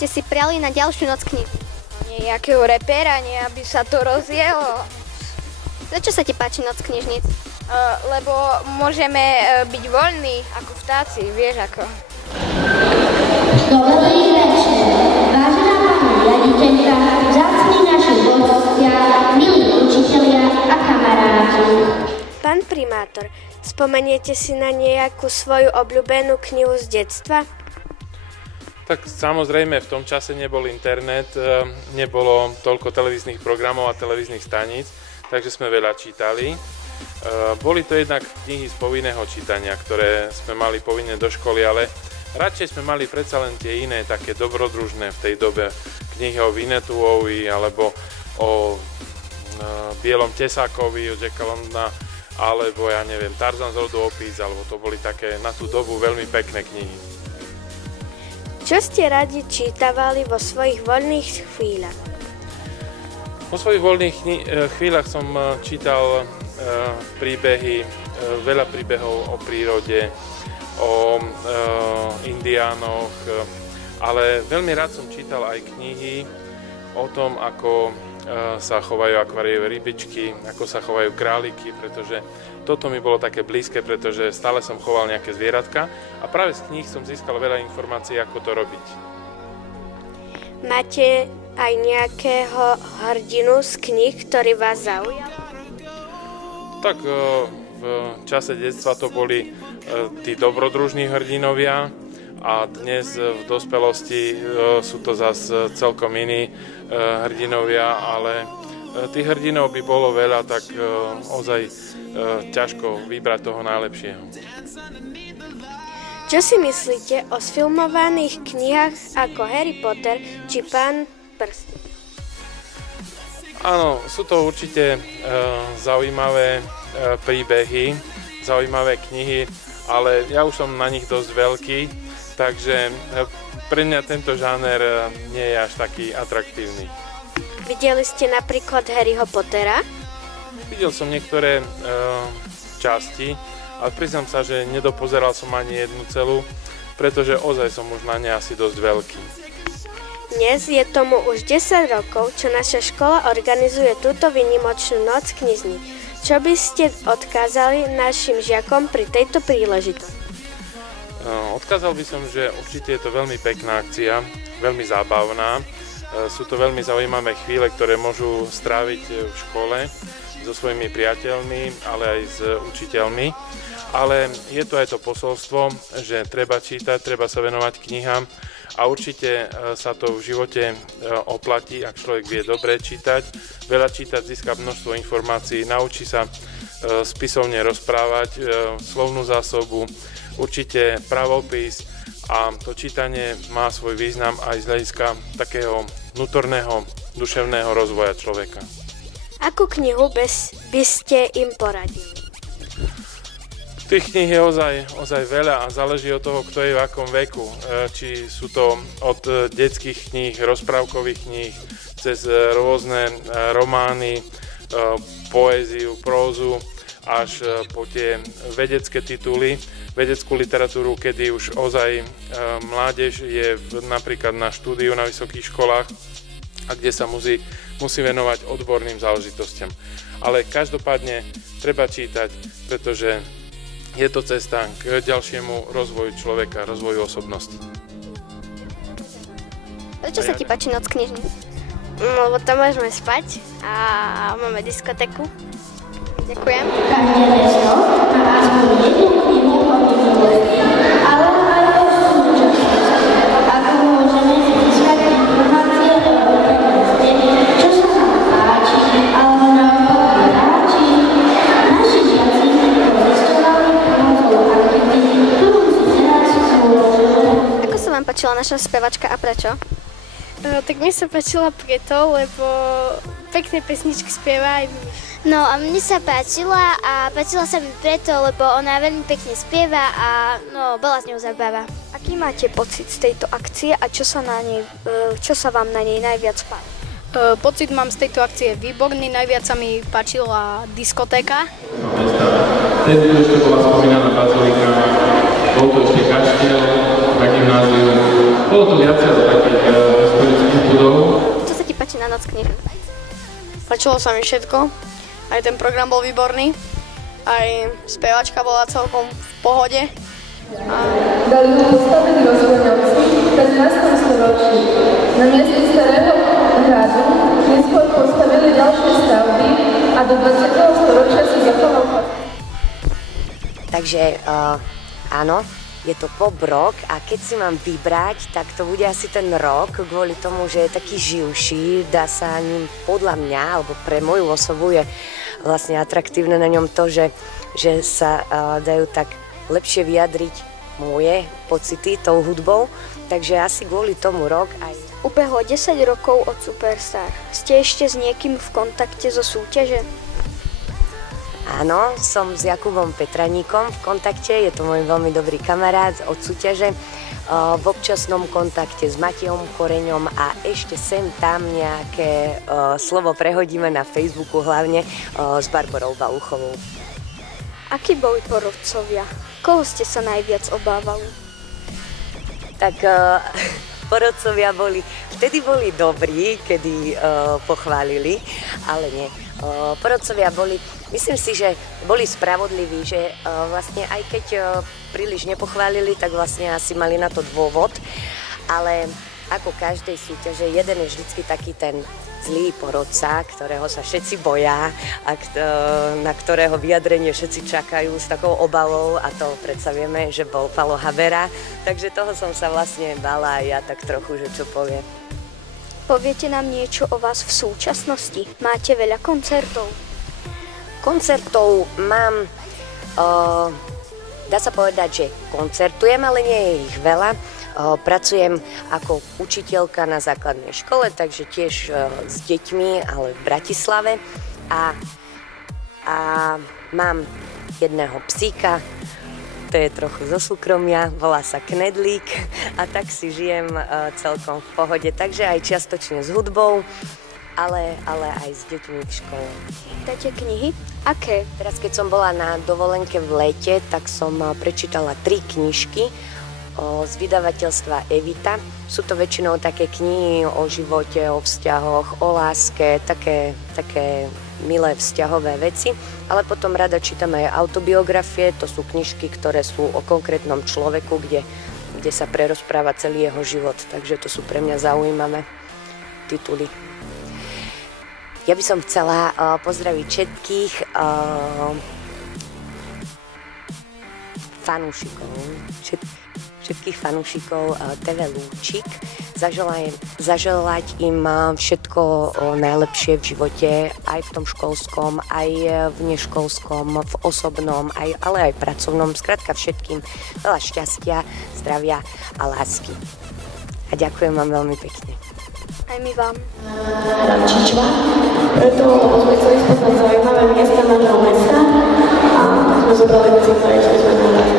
ste si priali na ďalšiu noc kníh? Nejakého repera, nie aby sa to rozjelo. Prečo sa ti páči noc knižníc? Lebo môžeme byť voľní ako vtáci, vieš ako. Dobrý večer, vážená pani riaditeľka, vzácni naši hostia, milí učitelia a kamaráti. Pán primátor, spomeniete si na nejakú svoju obľúbenú knihu z detstva? Tak samozrejme, v tom čase nebol internet, nebolo toľko televíznych programov a televíznych staníc, takže sme veľa čítali. Boli to jednak knihy z povinného čítania, ktoré sme mali povinne do školy, ale radšej sme mali predsa len tie iné, také dobrodružné v tej dobe. Knihy o Vinetuovi, alebo o Bielom tesákovi od Jacka Londona, alebo ja neviem, Tarzan z rodu opíc, alebo to boli také na tú dobu veľmi pekné knihy. Čo ste radi čítavali vo svojich voľných chvíľach? Vo svojich voľných chvíľach som čítal príbehy, veľa príbehov o prírode, o indiánoch, ale veľmi rád som čítal aj knihy o tom, ako sa chovajú akváriové rybičky, ako sa chovajú králiky, pretože toto mi bolo také blízke, pretože stále som choval nejaké zvieratka a práve z kníh som získal veľa informácií, ako to robiť. Máte aj nejakého hrdinu z kníh, ktorý vás zaujal? Tak v čase detstva to boli tí dobrodružní hrdinovia a dnes v dospelosti sú to zase celkom iní hrdinovia, ale tých hrdinov by bolo veľa, tak ozaj ťažko vybrať toho najlepšieho. Čo si myslíte o sfilmovaných knihách ako Harry Potter či Pán prstov? Áno, sú to určite zaujímavé príbehy, zaujímavé knihy, ale ja už som na nich dosť veľký, takže pre mňa tento žáner nie je až taký atraktívny. Videli ste napríklad Harryho Pottera? Videl som niektoré časti, ale priznám sa, že nedopozeral som ani jednu celú, pretože ozaj som už na ne asi dosť veľký. Dnes je tomu už 10 rokov, čo naša škola organizuje túto výnimočnú noc knižní. Čo by ste odkázali našim žiakom pri tejto príležitosti? Odkázal by som, že určite je to veľmi pekná akcia, veľmi zábavná. Sú to veľmi zaujímavé chvíle, ktoré môžu stráviť v škole so svojimi priateľmi, ale aj s učiteľmi. Ale je to aj to posolstvo, že treba čítať, treba sa venovať knihám a určite sa to v živote oplatí, ak človek vie dobre čítať. Veľa čítať, získa množstvo informácií, naučí sa spisovne rozprávať, slovnú zásobu, určite pravopis a to čítanie má svoj význam aj z hľadiska takého vnútorného, duševného rozvoja človeka. Akú knihu by ste im poradili? Tých kníh je ozaj veľa a záleží od toho, kto je v akom veku. Či sú to od detských kníh, rozprávkových kníh, cez rôzne romány, poéziu, prózu, až po tie vedecké tituly, vedeckú literatúru, kedy už ozaj mládež je napríklad na štúdiu na vysokých školách a kde sa musí venovať odborným záležitostiam. Ale každopádne treba čítať, pretože je to cesta k ďalšiemu rozvoju človeka, rozvoju osobnosti. Prečo sa ti páči noc knižní? Lebo tam môžeme spať a máme diskotéku. Ďakujem. Každé mesto má aspoň jednu knihu o minulosti, ale aj o súčasnosti. Ako môžeme získať informácie o meste, čo sa nám páči, alebo naopak nepáči. Naši žiaci protestovali pomocou aktivity, ktorú si teraz spoločili. Ako sa vám páčila naša spevačka a prečo? Tak mne sa páčila preto, lebo pekné pesničky spieva aj No a mne sa páčila a páčila sa mi preto, lebo ona veľmi pekne spieva a no, bola z ňou zabava. Aký máte pocit z tejto akcie a čo sa vám na nej najviac páči? Pocit mám z tejto akcie výborný, najviac sa mi páčila diskotéka. Vtedy už to bola spomínaná bazilika, bol to ešte kaštiel na gymnáziu, bolo to viacero takých detských budov. Čo sa ti páči na noc knižníc? Páčilo sa mi všetko. Aj ten program bol výborný. Aj spevačka bola celkom v pohode. Dali ho postavili Osvoňovci v 15. storočí. Na mieste starého hradu neskôr postavili ďalšie stavby a do 20. storočia sa zachoval. Takže áno, je to pop rock a keď si mám vybrať, tak to bude asi ten rock, kvôli tomu, že je taký živší, dá sa ním podľa mňa, alebo pre moju osobu je vlastne atraktívne na ňom to, že sa dajú tak lepšie vyjadriť moje pocity tou hudbou, takže asi kvôli tomu rock aj... Ubehlo 10 rokov od Superstar. Ste ešte s niekým v kontakte zo súťaže? Áno, som s Jakubom Petraníkom v kontakte, je to môj veľmi dobrý kamarát od súťaže. V občasnom kontakte s Matejom Koreňom a ešte sem tam nejaké slovo prehodíme na Facebooku, hlavne s Barborou Baluchovou. Akí boli porodcovia? Koho ste sa najviac obávali? Tak porodcovia vtedy boli dobrí, kedy pochválili, ale nie. Porodcovia boli, myslím si, že boli spravodliví, že vlastne aj keď príliš nepochválili, tak vlastne asi mali na to dôvod, ale ako každej súťaže, jeden je vždycky taký ten zlý porodca, ktorého sa všetci boja a na ktorého vyjadrenie všetci čakajú s takou obavou a to predsa vieme, že bol Palo Habera, takže toho som sa vlastne bala aj ja tak trochu, že čo povie. Poviete nám niečo o vás v súčasnosti? Máte veľa koncertov? Koncertov mám, dá sa povedať, že koncertujem, ale nie je ich veľa. Pracujem ako učiteľka na základnej škole, takže tiež s deťmi, ale v Bratislave. A mám jedného psíka, to je trochu zo súkromia, volá sa Knedlík a tak si žijem celkom v pohode. Takže aj čiastočne s hudbou, ale aj s deťmi v škole. Čítate knihy? Aké? Teraz, keď som bola na dovolenke v lete, tak som prečítala 3 knižky z vydavateľstva Evita. Sú to väčšinou také knihy o živote, o vzťahoch, o láske, také milé vzťahové veci, ale potom rada čítam aj autobiografie, to sú knižky, ktoré sú o konkrétnom človeku, kde sa prerozpráva celý jeho život, takže to sú pre mňa zaujímavé tituly. Ja by som chcela pozdraviť všetkých všetkých fanúšikov TV Lúčik, zaželať im všetko najlepšie v živote, aj v tom školskom, aj v neškolskom, v osobnom, ale aj v pracovnom, skrátka všetkým veľa šťastia, zdravia a lásky. A ďakujem vám veľmi pekne. Aj my vám. Čičva, preto sme chceli spoznať zaujímavé miesta nášho mesta a sme zobrali veci, ktoré sme mali.